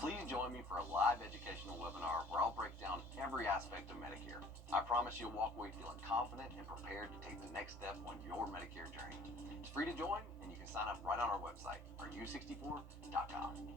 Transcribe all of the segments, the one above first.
Please join me for a live educational webinar where I'll break down every aspect of Medicare. I promise you'll walk away feeling confident and prepared to take the next step on your Medicare journey. It's free to join, and you can sign up right on our website, Wrdw64.com.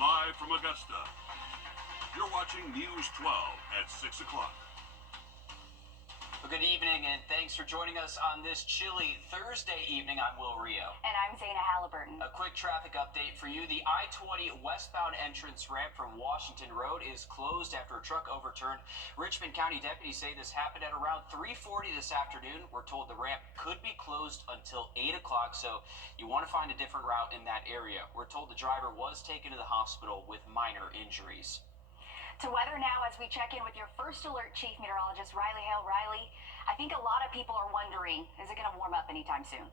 Live from Augusta, you're watching News 12 at 6 o'clock. Well, good evening, and thanks for joining us on this chilly Thursday evening. I'm Will Rio. And I'm Zana Halliburton. A quick traffic update for you. The I-20 westbound entrance ramp from Washington Road is closed after a truck overturned. Richmond County deputies say this happened at around 3:40 this afternoon. We're told the ramp could be closed until 8 o'clock, so you want to find a different route in that area. We're told the driver was taken to the hospital with minor injuries. To weather now as we check in with your first alert chief meteorologist, Riley Hale. Riley, I think a lot of people are wondering, is it going to warm up anytime soon?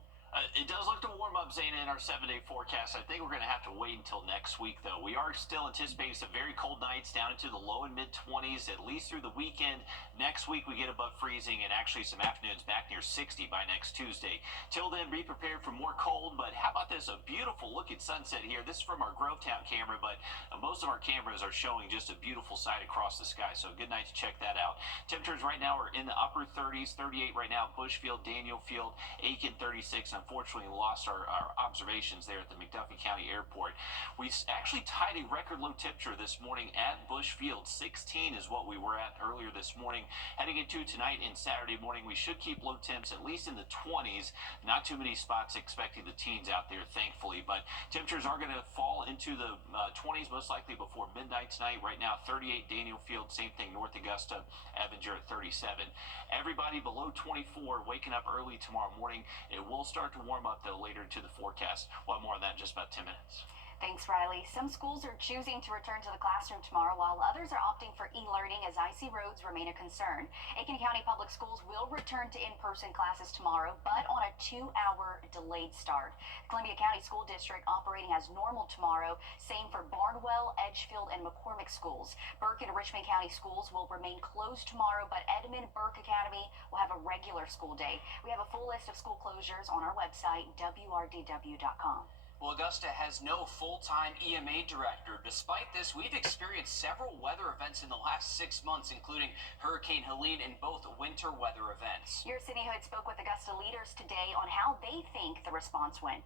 It does look to warm up, Zana, in our 7-day forecast. I think we're going to have to wait until next week, though. We are still anticipating some very cold nights down into the low and mid-20s, at least through the weekend. Next week, we get above freezing and actually some afternoons back near 60 by next Tuesday. Till then, be prepared for more cold, but how about this? A beautiful looking sunset here. This is from our Grovetown camera, but most of our cameras are showing just a beautiful sight across the sky, so good night to check that out. Temperatures right now are in the upper 30s, 38 right now, Bushfield, Danielfield, Aiken 36. Unfortunately, lost our observations there at the McDuffie County Airport. We actually tied a record low temperature this morning at Bushfield. 16 is what we were at earlier this morning. Heading into tonight and Saturday morning, we should keep low temps at least in the 20s. Not too many spots expecting the teens out there, thankfully, but temperatures are going to fall into the 20s most likely before midnight tonight. Right now, 38 Danielfield, same thing North Augusta, Evanger at 37. Everybody below 24 waking up early tomorrow morning. It will start to warm up, though, later into the forecast. We'll have more on that in just about 10 minutes. Thanks, Riley. Some schools are choosing to return to the classroom tomorrow, while others are opting for e-learning as icy roads remain a concern. Aiken County Public Schools will return to in-person classes tomorrow, but on a 2-hour delayed start. Columbia County School District operating as normal tomorrow. Same for Barnwell, Edgefield, and McCormick schools. Burke and Richmond County schools will remain closed tomorrow, but Edmond Burke Academy will have a regular school day. We have a full list of school closures on our website, Wrdw.com. Well, Augusta has no full-time EMA director. Despite this, we've experienced several weather events in the last 6 months, including Hurricane Helene and both winter weather events. Your Sydney Hood spoke with Augusta leaders today on how they think the response went.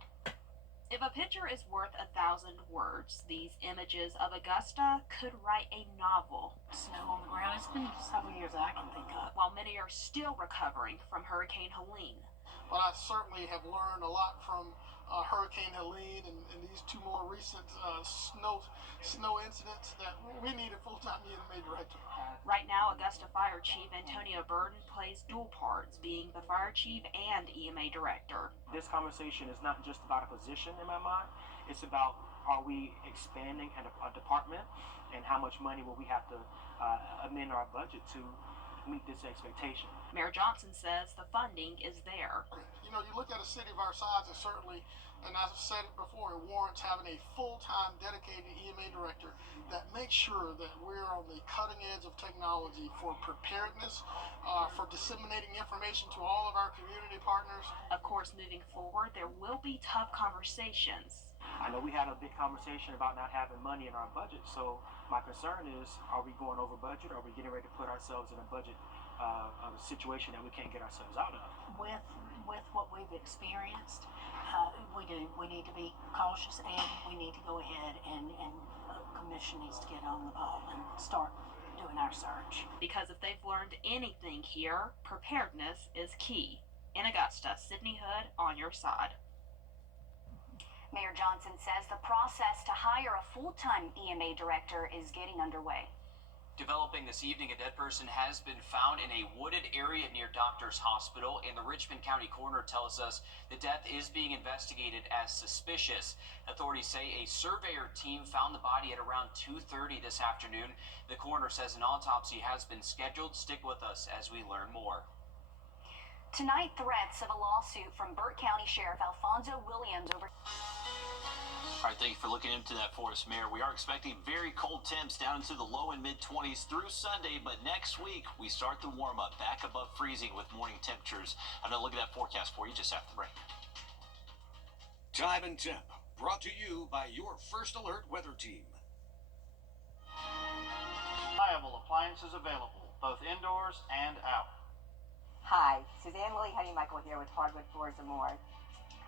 If a picture is worth 1,000 words, these images of Augusta could write a novel. Snow on the ground. It's been several years that I can think of. While many are still recovering from Hurricane Helene. But I certainly have learned a lot from Hurricane Helene and these two more recent snow incidents that we need a full-time EMA director. Right now, Augusta Fire Chief Antonio Burden plays dual parts, being the fire chief and EMA director. This conversation is not just about a position in my mind. It's about, are we expanding a department, and how much money will we have to amend our budget to meet this expectation. Mayor Johnson says the funding is there. You know, you look at a city of our size, and certainly, and I've said it before, it warrants having a full-time dedicated EMA director that makes sure that we're on the cutting edge of technology for preparedness, for disseminating information to all of our community partners. Of course, moving forward, there will be tough conversations. I know we had a big conversation about not having money in our budget, so my concern is, are we going over budget? Are we getting ready to put ourselves in a budget situation that we can't get ourselves out of? With what we've experienced, we need to be cautious, and we need to go ahead and commission needs to get on the ball and start doing our search. Because if they've learned anything here, preparedness is key. In Augusta, Sydney Hood on your side. Mayor Johnson says the process to hire a full-time EMA director is getting underway. Developing this evening, a dead person has been found in a wooded area near Doctors Hospital, and the Richmond County coroner tells us the death is being investigated as suspicious. Authorities say a surveyor team found the body at around 2:30 this afternoon. The coroner says an autopsy has been scheduled. Stick with us as we learn more. Tonight, threats of a lawsuit from Burke County Sheriff Alfonso Williams over All right, thank you for looking into that for us, Mayor. We are expecting very cold temps down into the low and mid-20s through Sunday, but next week we start the warm-up back above freezing with morning temperatures. I'm going to look at that forecast for you just after the break. Time and Temp, brought to you by your First Alert weather team. Reliable appliances available, both indoors and out. Hi, Suzanne Lilly Honeymichael here with Hardwood Floors and More.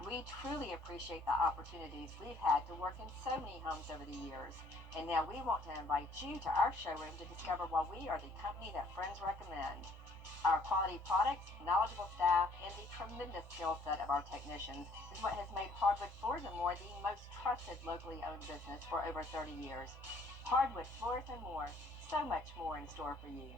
We truly appreciate the opportunities we've had to work in so many homes over the years. And now we want to invite you to our showroom to discover why we are the company that friends recommend. Our quality products, knowledgeable staff, and the tremendous skill set of our technicians is what has made Hardwood Floors and More the most trusted locally owned business for over 30 years. Hardwood Floors and More, so much more in store for you.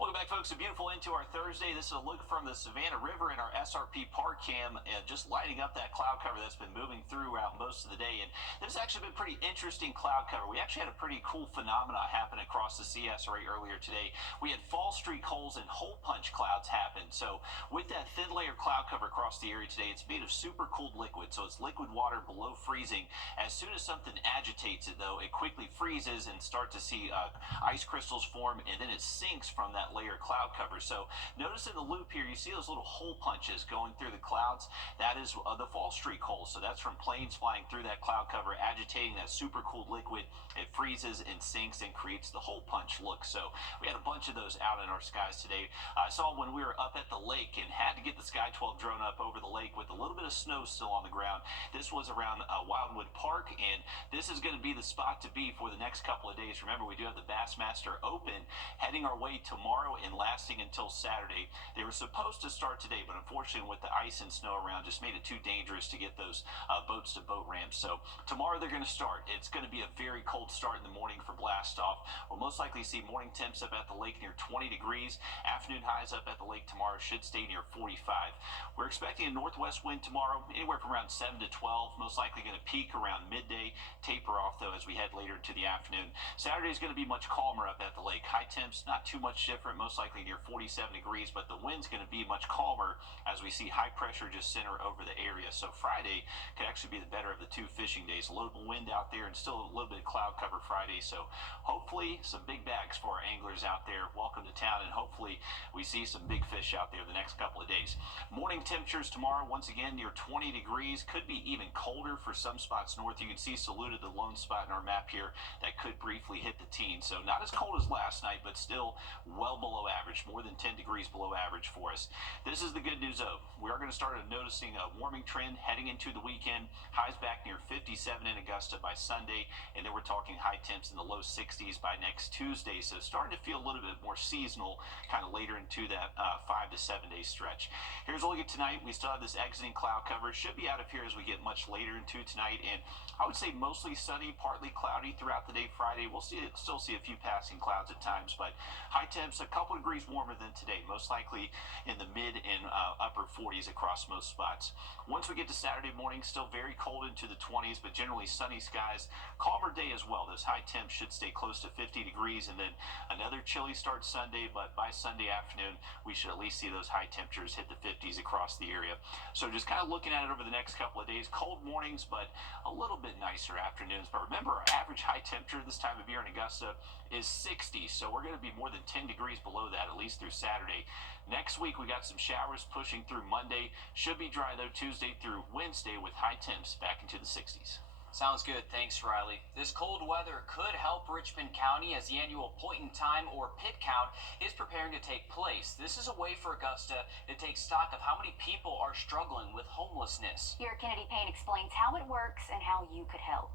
Welcome back, folks. A beautiful end to our Thursday. This is a look from the Savannah River in our SRP Park Cam, and just lighting up that cloud cover that's been moving throughout most of the day. And this has actually been pretty interesting cloud cover. We actually had a pretty cool phenomena happen across the CSRA earlier today. We had fall streak holes and hole punch clouds happen. So with that thin layer cloud cover across the area today, it's made of super cooled liquid. So it's liquid water below freezing. As soon as something agitates it, though, it quickly freezes and start to see ice crystals form, and then it sinks from that layer cloud cover. So notice in the loop here, you see those little hole punches going through the clouds. That is the fall streak holes. So that's from planes flying through that cloud cover, agitating that super cooled liquid. It freezes and sinks and creates the hole punch look. So we had a bunch of those out in our skies today. I saw when we were up at the lake and had to get the Sky 12 drone up over the lake with a little bit of snow still on the ground. This was around Wildwood Park, and this is going to be the spot to be for the next couple of days. Remember, we do have the Bassmaster Open heading our way tomorrow and lasting until Saturday. They were supposed to start today, but unfortunately with the ice and snow around just made it too dangerous to get those boats to boat ramps. So tomorrow they're going to start. It's going to be a very cold start in the morning for blast off. We'll most likely see morning temps up at the lake near 20 degrees. Afternoon highs up at the lake tomorrow should stay near 45. We're expecting a northwest wind tomorrow, anywhere from around 7 to 12. Most likely going to peak around midday, taper off though as we head later into the afternoon. Saturday is going to be much calmer up at the lake. High temps not too much different, most likely near 47 degrees, but the wind's going to be much calmer as we see high pressure just center over the area. So Friday could actually be the better of the two fishing days. A little bit of wind out there and still a little bit of cloud cover Friday. So hopefully some big bags for our anglers out there. Welcome to town, and hopefully we see some big fish out there the next couple of days. Morning temperatures tomorrow, once again, near 20 degrees. Could be even colder for some spots north. You can see Saluda, the lone spot in our map here, that could briefly hit the teens. So not as cold as last night, but still well below average, more than 10 degrees below average for us. This is the good news though. We are going to start noticing a warming trend heading into the weekend. Highs back near 57 in Augusta by Sunday, and then we're talking high temps in the low 60s by next Tuesday. So starting to feel a little bit more seasonal kind of later into that 5 to 7 day stretch. Here's a look at tonight. We still have this exiting cloud cover. It should be out of here as we get much later into tonight, and I would say mostly sunny, partly cloudy throughout the day Friday. We'll still see a few passing clouds at times, but high temps a couple degrees warmer than today, most likely in the mid and upper 40s across most spots. Once we get to Saturday morning, still very cold into the 20s, but generally sunny skies. Calmer day as well. Those high temps should stay close to 50 degrees, and then another chilly start Sunday, but by Sunday afternoon, we should at least see those high temperatures hit the 50s across the area. So just kind of looking at it over the next couple of days, cold mornings, but a little bit nicer afternoons. But remember, our average high temperature this time of year in Augusta is 60, so we're going to be more than 10 degrees below that, at least through Saturday. Next week, we got some showers pushing through Monday. Should be dry, though, Tuesday through Wednesday with high temps back into the 60s. Sounds good. Thanks, Riley. This cold weather could help Richmond County as the annual point in time or pit count is preparing to take place. This is a way for Augusta to take stock of how many people are struggling with homelessness. Your Kennedy Payne explains how it works and how you could help.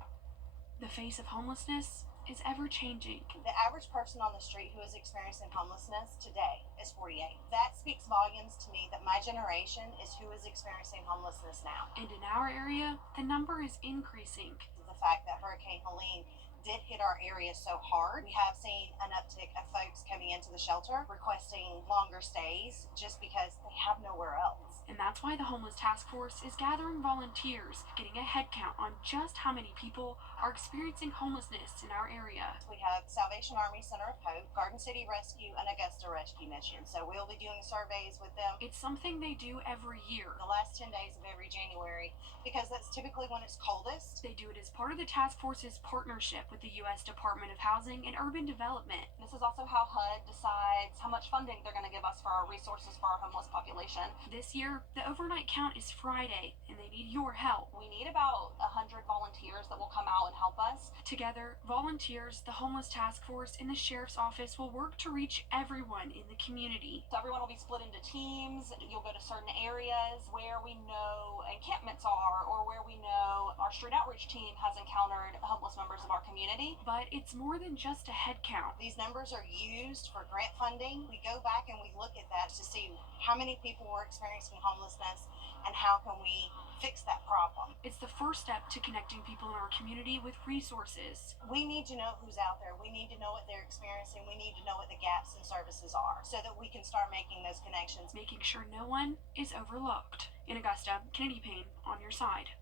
The face of homelessness is ever changing. The average person on the street who is experiencing homelessness today is 48. That speaks volumes to me that my generation is who is experiencing homelessness now. And in our area, the number is increasing. The fact that Hurricane Helene did hit our area so hard. We have seen an uptick of folks coming into the shelter requesting longer stays just because they have nowhere else. And that's why the Homeless Task Force is gathering volunteers, getting a head count on just how many people are experiencing homelessness in our area. We have Salvation Army Center of Hope, Garden City Rescue, and Augusta Rescue Mission. So we'll be doing surveys with them. It's something they do every year. The last 10 days of every January, because that's typically when it's coldest. They do it as part of the task force's partnership with the U.S. Department of Housing and Urban Development. This is also how HUD decides how much funding they're going to give us for our resources for our homeless population. This year, the overnight count is Friday, and they need your help. We need about 100 volunteers that will come out and help us. Together, volunteers, the Homeless Task Force, and the Sheriff's Office will work to reach everyone in the community. So everyone will be split into teams. You'll go to certain areas where we know encampments are, or where we know our street outreach team has encountered homeless members of our community. But it's more than just a head count. These numbers are used for grant funding. We go back and we look at that to see how many people were experiencing homelessness and how can we fix that problem. It's the first step to connecting people in our community with resources. We need to know who's out there. We need to know what they're experiencing. We need to know what the gaps in services are so that we can start making those connections. Making sure no one is overlooked. In Augusta, Kennedy Payne on your side.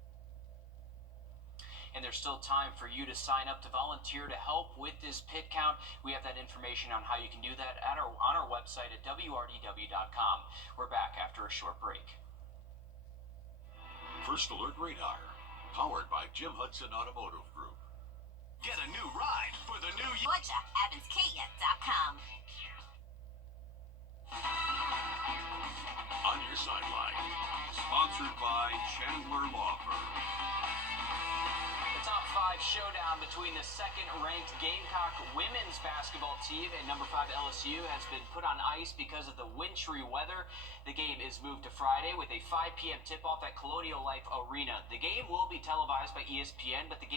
And there's still time for you to sign up to volunteer to help with this pit count. We have that information on how you can do that on our website at wrdw.com. We're back after a short break. First Alert Radar, powered by Jim Hudson Automotive Group. Get a new ride for the new year. EvansKia.com. On your sideline, sponsored by Chandler Law Firm. The top 5 showdown between the second-ranked Gamecock women's basketball team and number 5 LSU has been put on ice because of the wintry weather. The game is moved to Friday with a 5 p.m. tip-off at Colonial Life Arena. The game will be televised by ESPN, but the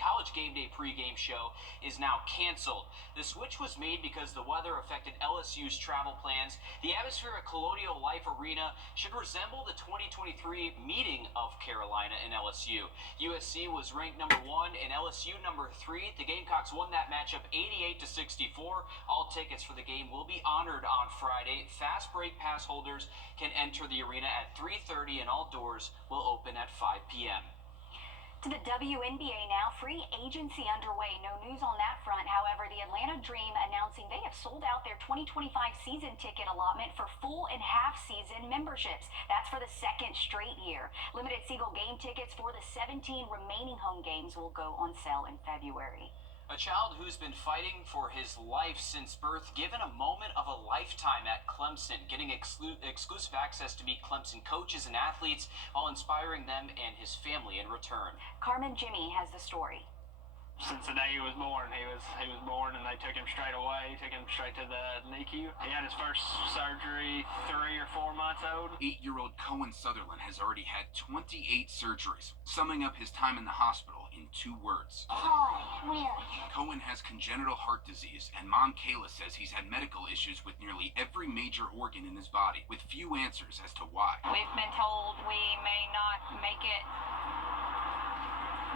college game day pregame show is now canceled. The switch was made because the weather affected LSU's travel plans. The atmosphere at Colonial Life Arena should resemble the 2023 meeting of Carolina and LSU. USC was ranked number 1 and LSU number 3. The Gamecocks won that matchup 88-64. All tickets for the game will be honored on Friday. Fast break pass holders can enter the arena at 3:30 and all doors will open at 5 p.m. To the WNBA now, free agency underway. No news on that front. However, the Atlanta Dream announcing they have sold out their 2025 season ticket allotment for full and half season memberships. That's for the second straight year. Limited Seagull game tickets for the 17 remaining home games will go on sale in February. A child who's been fighting for his life since birth, given a moment of a lifetime at Clemson, getting exclusive access to meet Clemson coaches and athletes while inspiring them and his family in return. Carmen Jimmy has the story. Since the day he was born, he was born and they took him straight away, took him straight to the NICU. He had his first surgery 3 or 4 months old. 8-year-old Cohen Sutherland has already had 28 surgeries, summing up his time in the hospital in 2 words. Cohen has congenital heart disease, and Mom Kayla says he's had medical issues with nearly every major organ in his body, with few answers as to why. We've been told we may not make it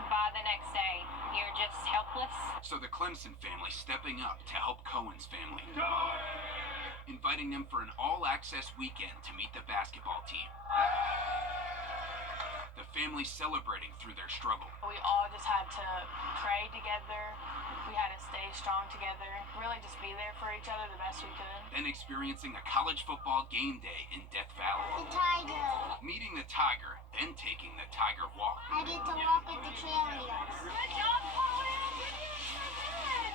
by the next day. You're just helpless. So the Clemson family stepping up to help Cohen's family, inviting them for an all-access weekend to meet the basketball team. The family celebrating through their struggle. We all just had to pray together. We had to stay strong together. Really just be there for each other the best we could. Then experiencing a college football game day in Death Valley. The tiger. Meeting the tiger, then taking the tiger walk. I get to walk with the cheerleaders. Good job,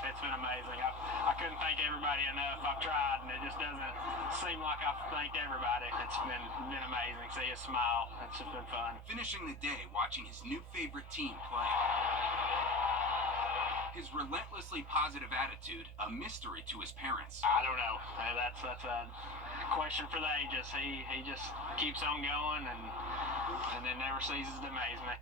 It's been amazing. I couldn't thank everybody enough. I've tried, and it just doesn't seem like I've thanked everybody. It's been amazing. See a smile. It's just been fun. Finishing the day watching his new favorite team play. His relentlessly positive attitude, a mystery to his parents. I don't know. That's a question for the ages. He just keeps on going and then never ceases to amaze me.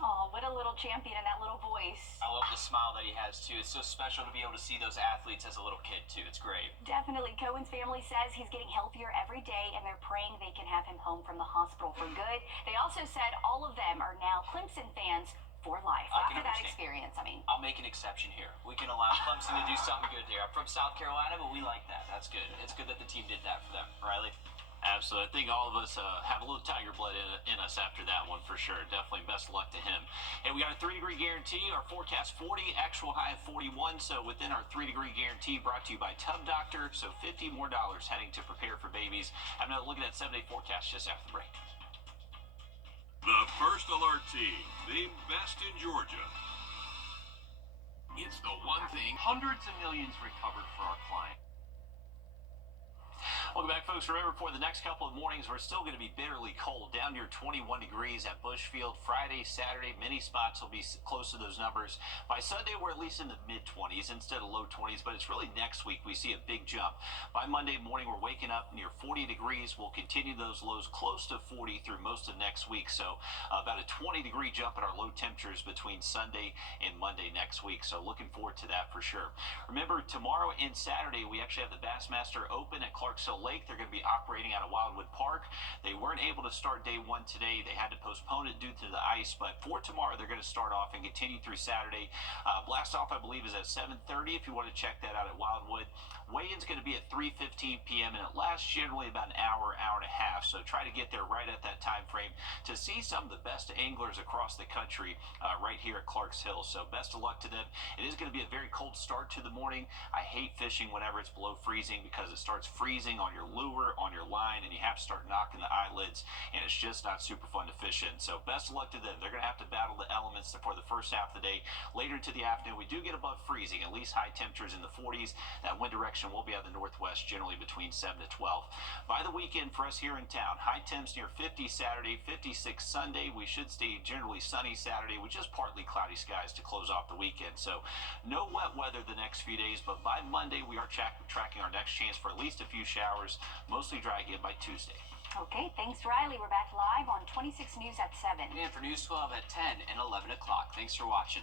Oh, what a little champion and that little voice. I love the smile that he has, too. It's so special to be able to see those athletes as a little kid, too. It's great. Definitely. Cohen's family says he's getting healthier every day, and they're praying they can have him home from the hospital for good. They also said all of them are now Clemson fans for life. I can After that understand. experience, I mean, I'll make an exception here. We can allow Clemson to do something good here. I'm from South Carolina, but we like that. That's good. It's good that the team did that for them. Riley? Absolutely. I think all of us have a little Tiger blood in us after that one for sure. Definitely best of luck to him. And we got a 3-degree guarantee. Our forecast 40, actual high of 41. So within our 3-degree guarantee, brought to you by Tub Doctor. So $50 more heading to prepare for babies. I'm going to look at that 7-day forecast just after the break. The First Alert Team, the best in Georgia. It's the one thing. Hundreds of millions recovered for our client. Welcome back, folks. Remember, for the next couple of mornings, we're still going to be bitterly cold, down near 21 degrees at Bushfield. Friday, Saturday, many spots will be close to those numbers. By Sunday, we're at least in the mid-20s instead of low 20s, but it's really next week we see a big jump. By Monday morning, we're waking up near 40 degrees. We'll continue those lows close to 40 through most of next week, so about a 20-degree jump in our low temperatures between Sunday and Monday next week, so looking forward to that for sure. Remember, tomorrow and Saturday, we actually have the Bassmaster Open at Clarks Hill Lake. They're going to be operating out of Wildwood Park. They weren't able to start day one today. They had to postpone it due to the ice, but for tomorrow, they're going to start off and continue through Saturday. Blast off, I believe, is at 7:30 if you want to check that out at Wildwood. Weigh-in's going to be at 3:15 p.m. and it lasts generally about an hour, hour and a half. So try to get there right at that time frame to see some of the best anglers across the country right here at Clarks Hill. So best of luck to them. It is going to be a very cold start to the morning. I hate fishing whenever it's below freezing because it starts freezing on your lure, on your line, and you have to start knocking the eyelids, and it's just not super fun to fish in. So best of luck to them. They're going to have to battle the elements for the first half of the day. Later into the afternoon, we do get above freezing, at least high temperatures in the 40s. That wind direction will be out of the northwest, generally between 7 to 12. By the weekend for us here in town, high temps near 50 Saturday, 56 Sunday. We should stay generally sunny Saturday with just partly cloudy skies to close off the weekend. So no wet weather the next few days, but by Monday we are tracking our next chance for at least a few showers, mostly dry again by Tuesday. okay, thanks, Riley. We're back live on 26 News at 7. And for News 12 at 10 and 11 o'clock. Thanks for watching.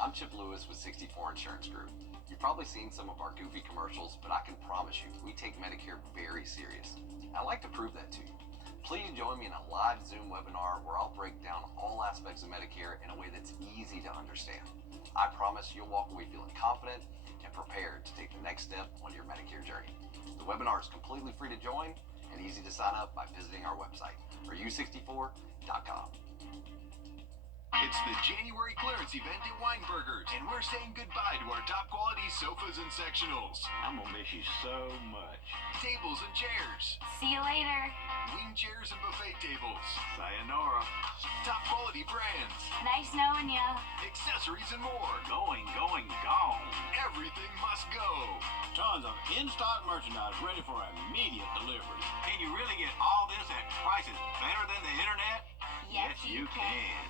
I'm Chip Lewis with 64 Insurance Group. You've probably seen some of our goofy commercials, but I can promise you, we take Medicare very serious. I'd like to prove that to you. Please join me in a live Zoom webinar where I'll break down all aspects of Medicare in a way that's easy to understand. I promise you'll walk away feeling confident and prepared to take the next step on your Medicare journey. The webinar is completely free to join and easy to sign up by visiting our website, or u64.com. It's the January clearance event at Weinberger's, and we're saying goodbye to our top quality sofas and sectionals. I'm gonna miss you so much. Tables and chairs. See you later. Wing chairs and buffet tables. Sayonara. Top quality brands. Nice knowing ya. Accessories and more. Gone. Everything must go. Tons of in-stock merchandise ready for immediate delivery. Can you really get all this at prices better than the internet? Yes, you can.